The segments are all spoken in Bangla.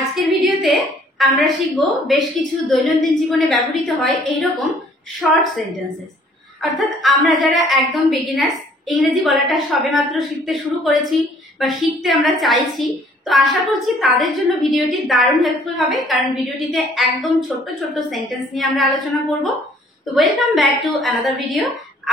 আজকের ভিডিওতে আমরা শিখব বেশ কিছু দৈনন্দিন জীবনে ব্যবহৃত হয় এইরকম শর্ট সেন্টেন্সেস। অর্থাৎ আমরা যারা একদম বিগিনার্স, ইংরেজি বলাটা সবেমাত্র শিখতে শুরু করেছি বা শিখতে আমরা চাইছি, তো আশা করছি তাদের জন্য ভিডিওটি দারুণ হেল্পফুল হবে, কারণ ভিডিওটিতে একদম ছোট্ট ছোট্ট সেন্টেন্স নিয়ে আমরা আলোচনা করব। তো welcome back to another video.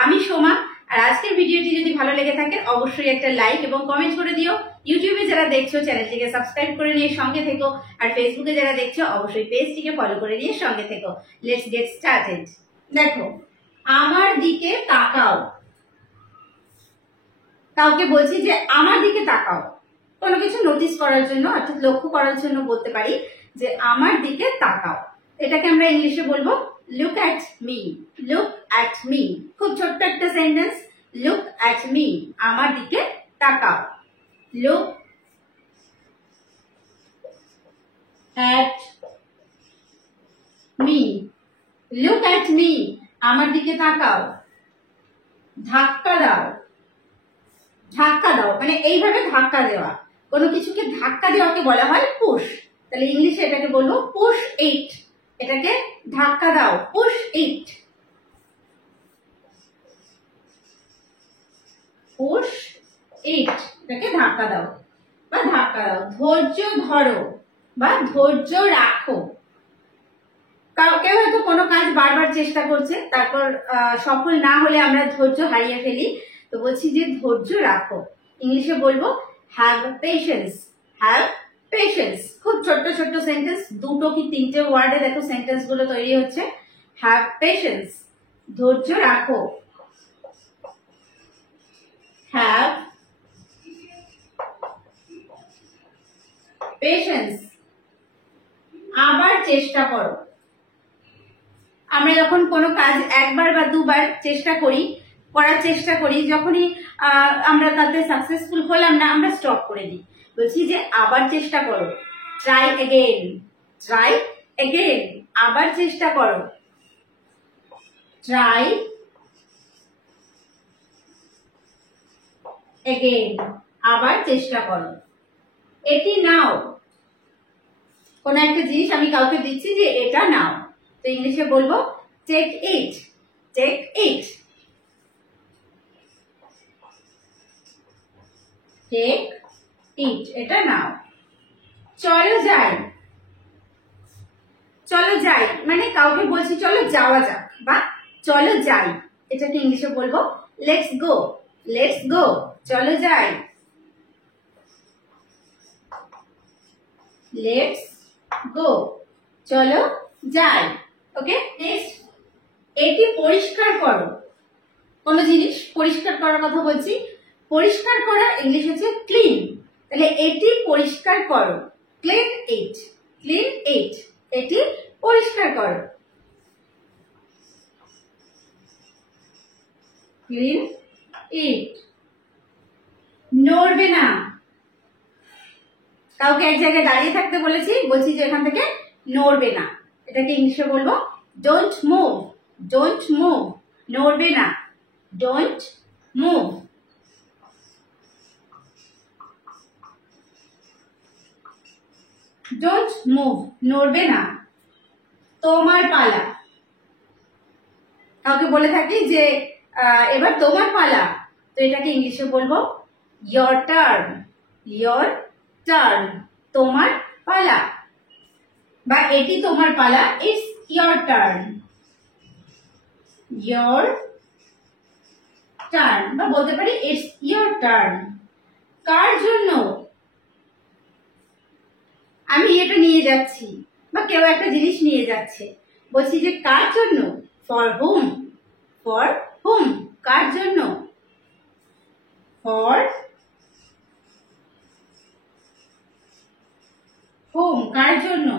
আমি সোমা। আর আজকের ভিডিওটি যদি ভালো লেগে থাকে অবশ্যই একটা লাইক এবং কমেন্ট করে দিও। ইউটিউবে যারা দেখছো চ্যানেলটিকে সাবস্ক্রাইব করে নিয়ে সঙ্গে থেকো, আর ফেসবুকে যারা দেখছো অবশ্যই পেজটিকে ফলো করে নিয়ে সঙ্গে থেকো। Let's get started. দেখো, আমার দিকে তাকাও। কাউকে বলছি যে আমার দিকে তাকাও, কোনো কিছু নোটিস করার জন্য অর্থাৎ লক্ষ্য করার জন্য বলতে পারি যে আমার দিকে তাকাও। এটাকে আমরা ইংলিশে বলবো look at me. Look at me, খুব ছোট্ট একটা সেন্টেন্স। লুক অ্যাট মি, আমার দিকে তাকাও। Look at me, look at me, আমার দিকে তাকাও। ধাক্কা দাও। ধাক্কা দাও মানে এইভাবে ধাক্কা দেওয়া, কোনো কিছুকে ধাক্কা দেওয়াকে বলা হয় পুশ। তাহলে ইংলিশে এটাকে বলবো পুশ ইট। এটাকে ধাক্কা দাও, পুশ ইট। পুশ ইট, এটাকে ধাক্কা দাও বা ধাক্কা দাও। ধৈর্য ধরো বা ধৈর্য রাখো। কেউ হয়তো কোনো কাজ বারবার চেষ্টা করছে, তারপর সফল না হলে আমরা ধৈর্য হারিয়ে ফেলি, তো বলছি যে ধৈর্য রাখো। ইংলিশে বলবো হ্যাভ পেশেন্স। Have patience. খুব ছোট্ট ছোট্ট সেন্টেন্স, দুটো কি তিনটে ওয়ার্ডে দেখো সেন্টেন্স গুলো তৈরি হচ্ছে। হ্যাভ পেশেন্স, ধৈর্য রাখো। হ্যাভ পেশেন্স, আবার চেষ্টা করো। আমরা যখন কোনো কাজ একবার বা দুবার করার চেষ্টা করি, যখনই আমরা তাতে সাকসেসফুল হলাম না, আমরা স্টপ করে দিই। বলছি যে আবার চেষ্টা করো। Try again. ট্রাই এগেইন, আবার চেষ্টা করো। ট্রাই এগেইন, আবার চেষ্টা করো। এটি নাও। কোন একটা জিনিস আমি কাউকে দিচ্ছি যে এটা নাও, তো ইংলিশে বলবো take it. Take it. Take it, এটা নাও। চলো যাই। চলো যাই মানে কাউকে বলছি চলো যাওয়া যাক বা চলো যাই, এটাকে ইংলিশে বলবো লেটস গো। লেটস গো, চলো যাই। লেটস গো, চলো যাই। ওকে, নেক্সট, এটি পরিষ্কার করো। কোনো জিনিস পরিষ্কার করার কথা বলছি, পরিষ্কার করা ইংলিশ হচ্ছে ক্লিন। তাহলে এটি পরিষ্কার করো। Clean it. ক্লিন ইট, এটি পরিষ্কার করো। Clean it. নড়বে না। কাউকে এক জায়গায় দাঁড়িয়ে থাকতে বলছি যে এখান থেকে নড়বে না, এটাকে ইংলিশে বলবো ডোন্ট মুভ। ডোন্ট মুভ, নড়বে না। Don't move. ডোন্ট মুভ, নড়বে না। তোমার পালা। কাউকে বলে থাকি যে এবার তোমার পালা, তো এটাকে ইংলিশে বলবো ইয়োর টার্ন। ইয়োর টার্ন, তোমার পালা। বা এটি তোমার পালা, it's your turn. Your turn, বা বলতে পারি ইটস ইয়োর টার্ন। কার জন্য? আমি এটা নিয়ে যাচ্ছি বা কেউ একটা জিনিস নিয়ে যাচ্ছে, বলছি যে কার জন্য? For hmm. ফর হুম, কার জন্য? ফর হুম, কার জন্য?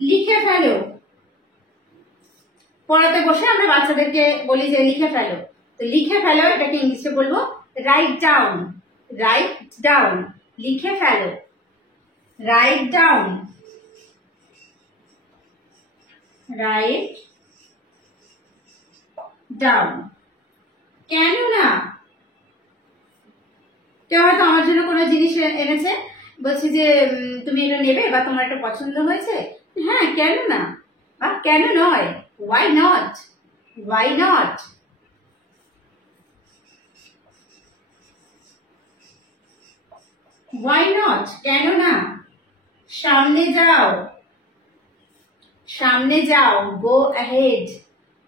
লিখে ফেলো। পড়াতে বসে আমরা বাচ্চাদেরকে বলি যে লিখে ফেলো, তো লিখে ফেলো এটাকে ইংলিশে বলবো রাইট ডাউন। রাইট ডাউন, লিখে ফেলো। Right down. Right down. কেন না? কেউ হয়তো আমার জন্য কোনো জিনিস এনেছে, বলছি যে তুমি এটা নেবে বা তোমার এটা পছন্দ হয়েছে, হ্যাঁ কেন না, বা কেন নয়, why not, why not. Why not, কেন না। সামনে যাও, সামনে যাও, গো অ্যাহেড,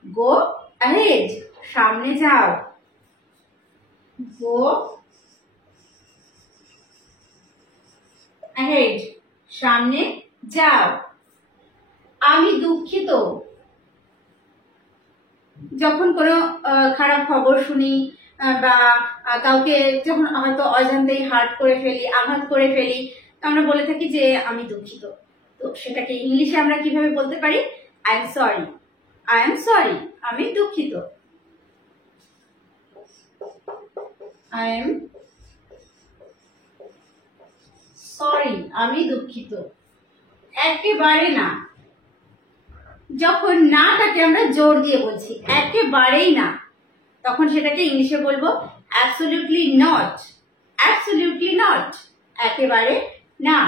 গো অ্যাহেড, সামনে যাও, গো অ্যাহেড, সামনে যাও। আমি দুঃখিত, যখন কোনো খারাপ খবর শুনি বা কাউকে যখন হয়তো অজান্তেই হার্ট করে ফেলি, আঘাত করে ফেলি, আমরা বলে থাকি যে আমি দুঃখিত। তো সেটাকে ইংলিশে আমরা কিভাবে বলতে পারি? I am sorry, I am sorry, আমি দুঃখিত। আই এম সরি, আমি দুঃখিত। একেবারে না, যখন নাটাকে আমরা জোর দিয়ে বলছি, একেবারেই না, তখন সেটাকে ইংলিশে বলবো অ্যাবসলিউটলি নট, অ্যাবসলিউটলি নট, একেবারে না,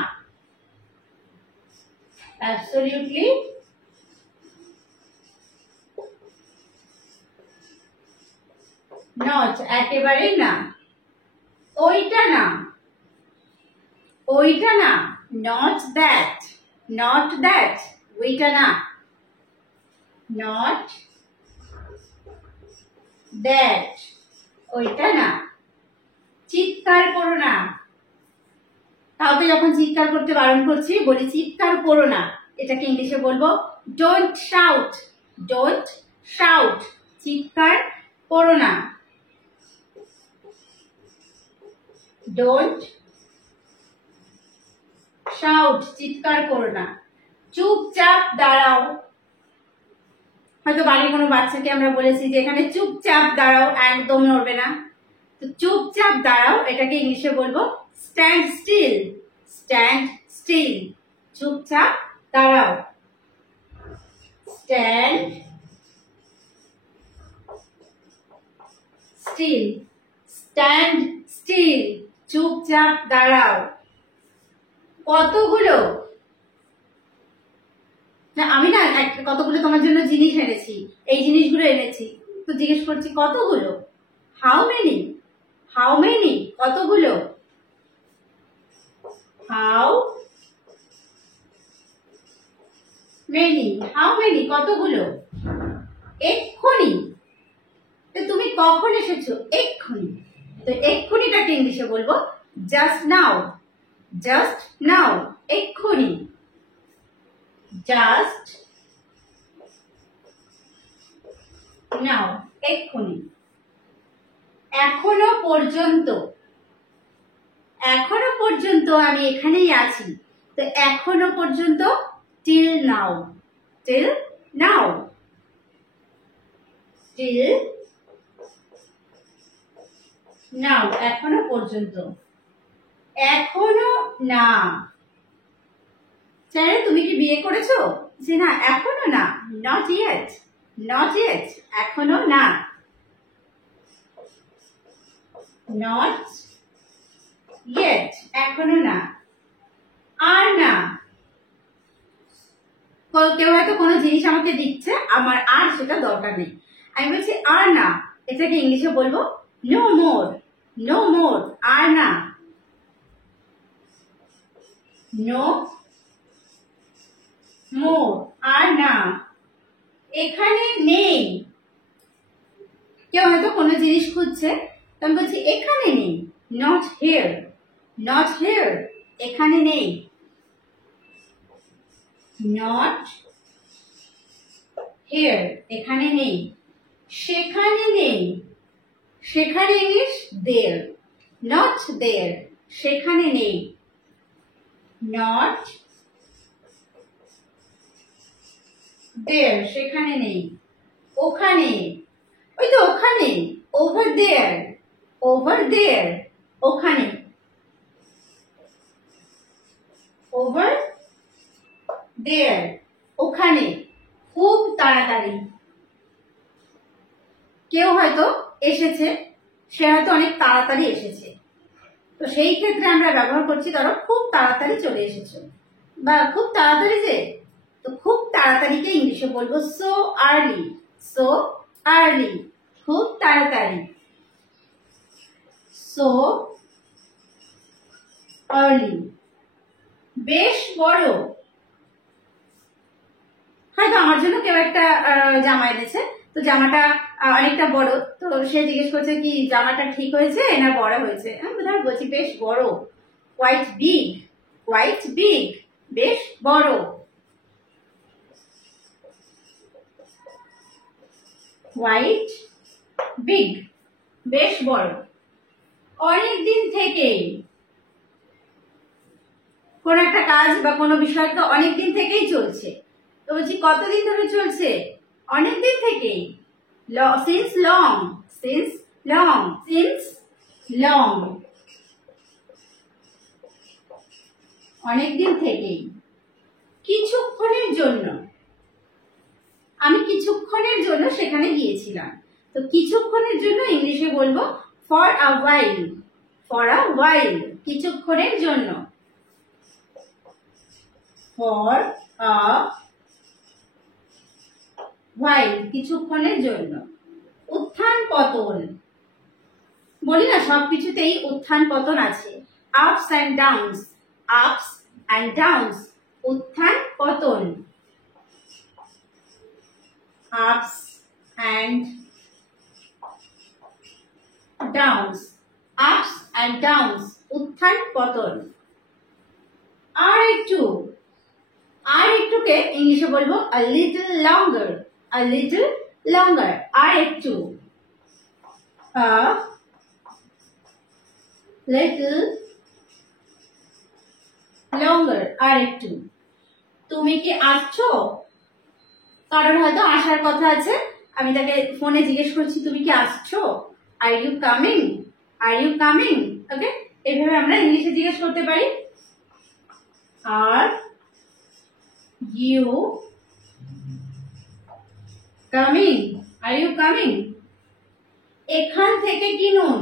অ্যাবসলিউটলি নট, একেবারেই না। ওইটা না, ওইটা না, নট দ্যাট, নট দ্যাট, ওইটা না, নট দ্যাট, ওইটা না। চিৎকার করো না, কাউকে যখন চিৎকার করতে বারণ করছি বলি চিৎকার করো না, এটাকে ইংলিশে বলবো ডোন্ট শাউট, ডোন্ট শাউট, চিৎকার করো না, ডোন্ট শাউট, চিৎকার করো না। চুপচাপ দাঁড়াও, হয়তো বাড়ির কোনো বাচ্চাকে আমরা বলেছি যে এখানে চুপচাপ দাঁড়াও, একদম নড়বে না, তো চুপচাপ দাঁড়াও এটাকে ইংলিশে বলবো স্ট্যান্ড স্টিল, স্ট্যান্ড স্টিল, চুপচাপ দাঁড়াও, স্ট্যান্ড স্টিল, স্ট্যান্ড স্টিল, চুপচাপ দাঁড়াও। কতগুলো, আমি না কতগুলো তোমার জন্য জিনিস এনেছি, এই জিনিসগুলো এনেছি, তো জিজ্ঞেস করছি কতগুলো, হাউ মেনি, হাউ মেনি, কতগুলো, হাউ মেনি, হাউ মেনি, কতগুলো। এক্ষুনি, তো তুমি কখন এসেছো, এক্ষুনি, তো এক্ষুনিটাকে ইংলিশে বলবো জাস্ট নাও, জাস্ট নাও, এক্ষুনি, জাস্ট নাও, এক্ষুনি। এখনো পর্যন্ত, এখনো পর্যন্ত আমি এখানেই আছি, তো এখনো পর্যন্ত till now, till now, till now, এখনো পর্যন্ত। এখনো না, চাই তুমি কি বিয়ে করেছো, যে না এখনো না, নট ইয়েট, নট ইয়েট, এখনো না, নট ইয়েট, এখনো না। আর না, কেউ হয়তো কোনো জিনিস আমাকে দিচ্ছে, আমার আর সেটা দরকার নেই, আমি বলছি আর না, এটাকে ইংলিশে বলবো নো মোর, নো মোর, আর না, নো মোর, আর না। এখানে নেই, কেউ হয়তো কোনো জিনিস খুঁজছে, তো আমি বলছি এখানে নেই, নট হিয়ার, নট হিয়ার, এখানে নেই, নট হিয়ার, এখানে নেই। সেখানে নেই, সেখানে ইংলিশ দেয়ার, নট দেয়ার, সেখানে নেই, নট দেয়ার, সেখানে নেই। ওখানে, ওই তো ওখানে, ওভার দেয়ার, ওভার দেয়ার, ওখানে, ওভার দেয়ার, ওখানে। খুব তাড়াতাড়ি, কেউ হয়তো এসেছে, সে হয়তো অনেক তাড়াতাড়ি এসেছে, তো সেই ক্ষেত্রে আমরা ব্যবহার করছি ধরো খুব তাড়াতাড়ি চলে এসেছো বা খুব তাড়াতাড়ি যে, তো খুব তাড়াতাড়িকে ইংলিশে বলবো সো আর্লি। সো আর্লি, খুব তাড়াতাড়ি। So early. বেশ বড়, হয়তো আমার জন্য কেউ একটা জামা এনেছে, তো জামাটা অনেকটা বড়, তো সে জিজ্ঞেস করছে কি জামাটা ঠিক হয়েছে না বড় হয়েছে। আমি ধর বলছি বেশ বড়, কোয়াইট বিগ। কোয়াইট বিগ, বেশ বড়। কোয়াইট বিগ, বেশ বড়। অনেক দিন থেকেই, কোন একটা কাজ বা কোনো বিষয় তো অনেক দিন থেকেই চলছে, তো বলছি কতদিন ধরে চলছে, অনেক দিন থেকেই। Since long. Since long. Since long, অনেক দিন থেকেই। কিছুক্ষণের জন্য, আমি কিছুক্ষণের জন্য সেখানে গিয়েছিলাম, তো কিছুক্ষণের জন্য ইংলিশে বলবো for a while. For a ওয়াইল, কিছুক্ষণের জন্য। ফর আ ওয়াইল, কিছুক্ষণের জন্য। উত্থান পতন, বলি না সবকিছুতেই উত্থান পতন আছে। Ups and downs. Ups and downs, উত্থান পতন। Ups and downs. Ups and downs, উত্থান পতন। আর একটুকে ইংলিশে বলবো a little longer। a little longer, আর একটু। a little longer, আর একটু। তুমি কি আসছো? কারণ হয়তো আসার কথা আছে, আমি তাকে ফোনে জিজ্ঞেস করছি তুমি কি আসছো, are you coming. Are you coming, okay, এইভাবে আমরা ইংলিশে জিজ্ঞেস করতে পারি। Are you coming, are you coming. এখান থেকে কিনুন,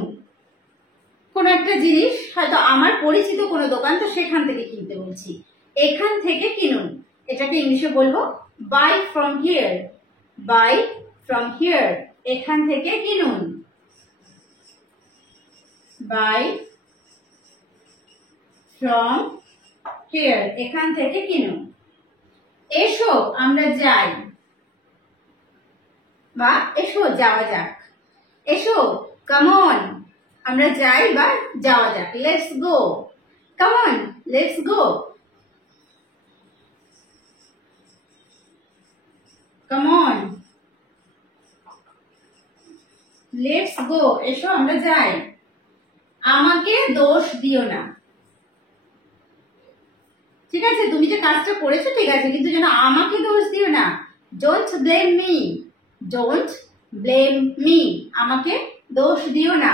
কোন একটা জিনিস হয়তো আমার পরিচিত কোনো দোকান, তো সেখান থেকে কিনতে বলছি, এখান থেকে কিনুন। এটাকে ইংলিশে বলবো buy from here. Buy from here, এখান থেকে কিনুন। বাই ফ্রম হিয়ার, এখান থেকে কিনুন। এসো আমরা যাই, বা এসো যাওয়া যাক। এসো, কাম অন, আমরা যাই বা যাওয়া যাক। Let's go, come on, let's go. Come on, let's go, এসো আমরা যাই। আমাকে দোষ দিও না, ঠিক আছে, তুমি যে কাজটা করেছো ঠিক আছে, কিন্তু যেন আমাকে দোষ দিও না। Don't blame me. Don't blame me, আমাকে দোষ দিও না।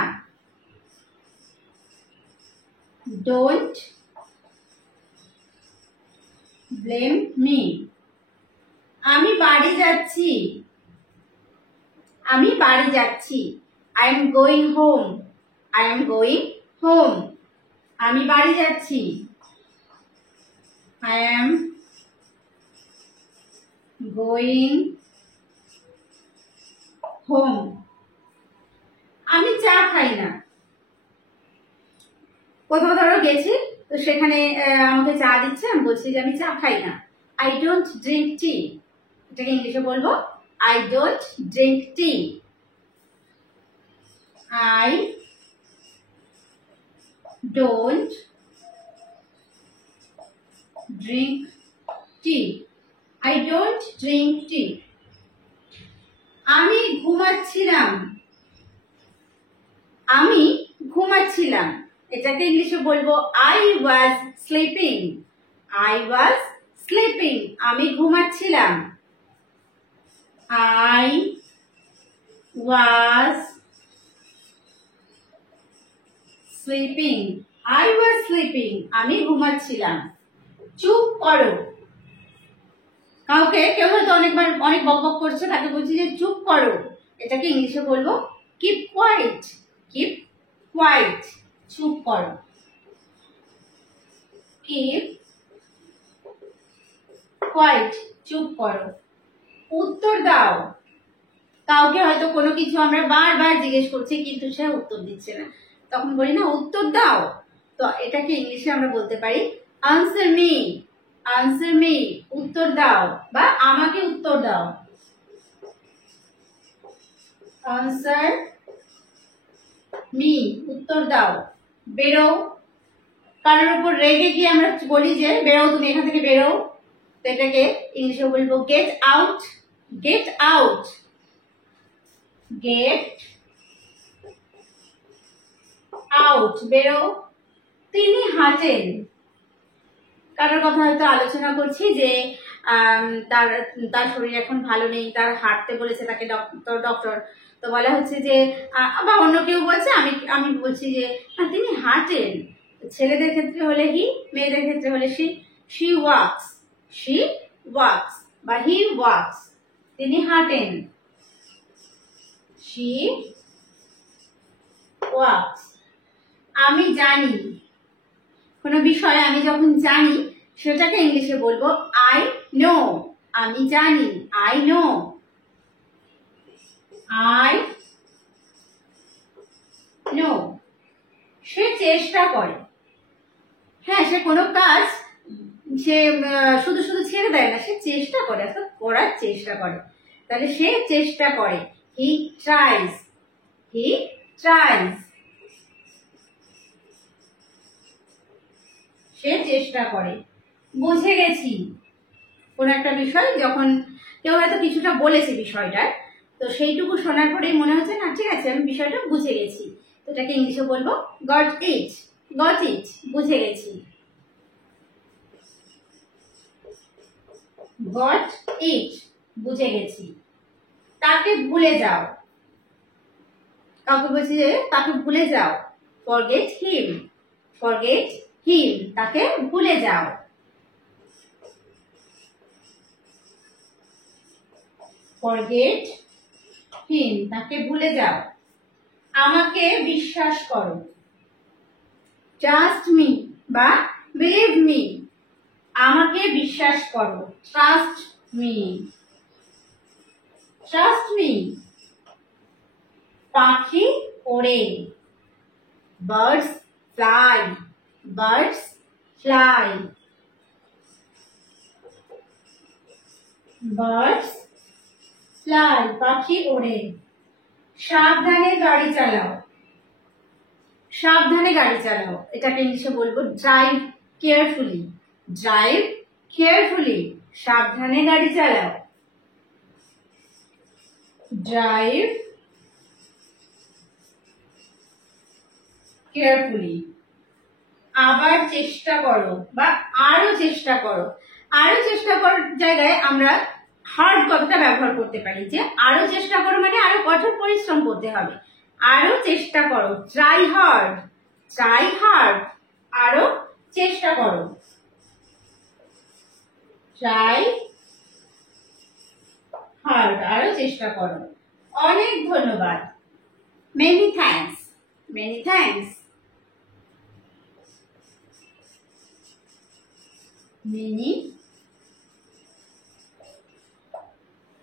Don't blame me. আমি বাড়ি যাচ্ছি। আমি বাড়ি যাচ্ছি। I am going home. I am going home, আমি বাড়ি যাচ্ছি। I am going home. আমি চা খাই না। কোথাও ধরো গেছি, তো সেখানে আমাকে চা দিচ্ছে, আমি বলছি যে আমি চা খাই না। I don't drink tea. এটাকে ইংলিশে বলবো I don't drink tea. I don't drink tea. I don't drink tea. আমি ঘুমাচ্ছিলাম। আমি ঘুমাচ্ছিলাম, এটাকে ইংলিশে বলবো I was sleeping. I was sleeping, আমি ঘুমাচ্ছিলাম। I was sleeping. I was sleeping, আমি ঘুমাচ্ছিলাম। চুপ করো, কাউকে কেউ হয়তো অনেক বক বক করছে, তাকে বলছি যে চুপ করো, এটাকে ইংলিশে বলবো keep quiet. Keep quiet, চুপ করো। কিপ কোয়াইট, চুপ করো। উত্তর দাও, কাউকে হয়তো কোনো কিছু আমরা বারবার জিজ্ঞেস করছি কিন্তু সে উত্তর দিচ্ছে না, তখন বলি না উত্তর দাও। তো এটাকে ইংলিশে আমরা বলতে পারি আনসার মি, আনসার মি, উত্তর দাও বা আমাকে উত্তর দাও। আনসার মি, উত্তর দাও। বেরো, কারোর উপর রেগে গিয়ে আমরা বলি যে বেরো, তুমি এখান থেকে বেরো, তো এটাকে ইংলিশে বলবো get out, get out, get out, বেরো। তিনি হাঁটেন, কারোর কথা হয়তো আলোচনা করছি যে তার তার শরীর এখন ভালো নেই, তার হাঁটতে বলেছে তাকে ডক্টর, তো বলা হচ্ছে যে বা অন্য কেউ বলছে, আমি আমি বলছি যে তিনি হাঁটেন। ছেলেদের ক্ষেত্রে হলে হি, মেয়েদের ক্ষেত্রে হলে she. She walks, she walks বা হি ওয়াক্স, তিনি হাঁটেন। She walks. আমি জানি, কোনো বিষয় আমি যখন জানি সেটাকে ইংলিশে বলবো আই নো, আমি জানি, আই নো, আই নো। সে চেষ্টা করে, হ্যাঁ সে কোনো কাজ সে শুধু শুধু ছেড়ে দেয় না, সে চেষ্টা করে, অর্থাৎ করার চেষ্টা করে, তাহলে সে চেষ্টা করে, হি ট্রাইজ, হি ট্রাইজ, সে চেষ্টা করে। বুঝে গেছি, কোন একটা বিষয় যখন কেউ হয়তো কিছুটা বলেছে বিষয়টা, তো সেইটুকু শোনার পরেই মনে হচ্ছে না ঠিক আছে আমি বিষয়টা বুঝে গেছি, তো এটাকে ইংলিশে বলবো গট ইট, গট ইট, বুঝে গেছি, গট ইট, বুঝে গেছি। তাকে ভুলে যাও, কাউকে বলছি যে তাকে ভুলে যাও, ফরগেট হিম, ফরগেট হিম, তাকে ভুলে যাও। ফরগেট হিম, তাকে ভুলে যাও। আমাকে বিশ্বাস করো, ট্রাস্ট মি বা বিলিভ মি, আমাকে বিশ্বাস করো, ট্রাস্ট মি, ট্রাস্ট মি। পাখি ওড়ে, birds fly, birds fly, birds fly, পাখি ওড়ে। সাবধানে গাড়ি চালাও, সাবধানে গাড়ি চালাও, এটাকে ইংলিশে বলবো ড্রাইভ কেয়ারফুলি, ড্রাইভ কেয়ারফুলি, সাবধানে গাড়ি চালাও, ড্রাইভ কেয়ারফুলি। আবার চেষ্টা করো বা আরো চেষ্টা করো, আরো চেষ্টা করার জায়গায় আমরা হার্ড কথাটা ব্যবহার করতে পারি, যে আরো চেষ্টা করো মানে আরো কঠোর পরিশ্রম করতে হবে, আরো চেষ্টা করো, ট্রাই হার্ড, ট্রাই হার্ড, আরো চেষ্টা করো, ট্রাই হার্ড, আরো চেষ্টা করো। অনেক ধন্যবাদ, many thanks, many thanks, many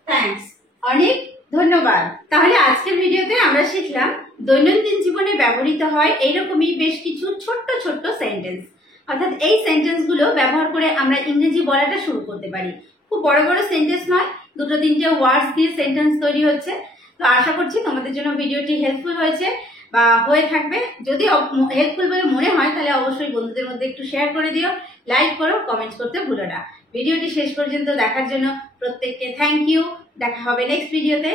thanks, অনেক ধন্যবাদ। তাহলে আজকের ভিডিওতে আমরা শিখলাম দৈনন্দিন জীবনে ব্যবহৃত হয় এইরকমই বেশ কিছু ছোট্ট ছোট্ট সেন্টেন্স, অর্থাৎ এই সেন্টেন্স গুলো ব্যবহার করে আমরা ইংরেজি বলাটা শুরু করতে পারি। খুব বড় বড় সেন্টেন্স নয়, দুটো তিনটে ওয়ার্ডস দিয়ে সেন্টেন্স তৈরি হচ্ছে। তো আশা করছি তোমাদের জন্য ভিডিওটি হেল্পফুল হয়েছে বা হয়ে থাকবে। যদি হেল্পফুল বলে মনে হয় তাহলে অবশ্যই বন্ধুদের মধ্যে একটু শেয়ার করে দিও, লাইক করো, কমেন্ট করতে ভুলো না। ভিডিওটি শেষ পর্যন্ত দেখার জন্য প্রত্যেককে থ্যাংক ইউ। দেখা হবে নেক্সট ভিডিওতে।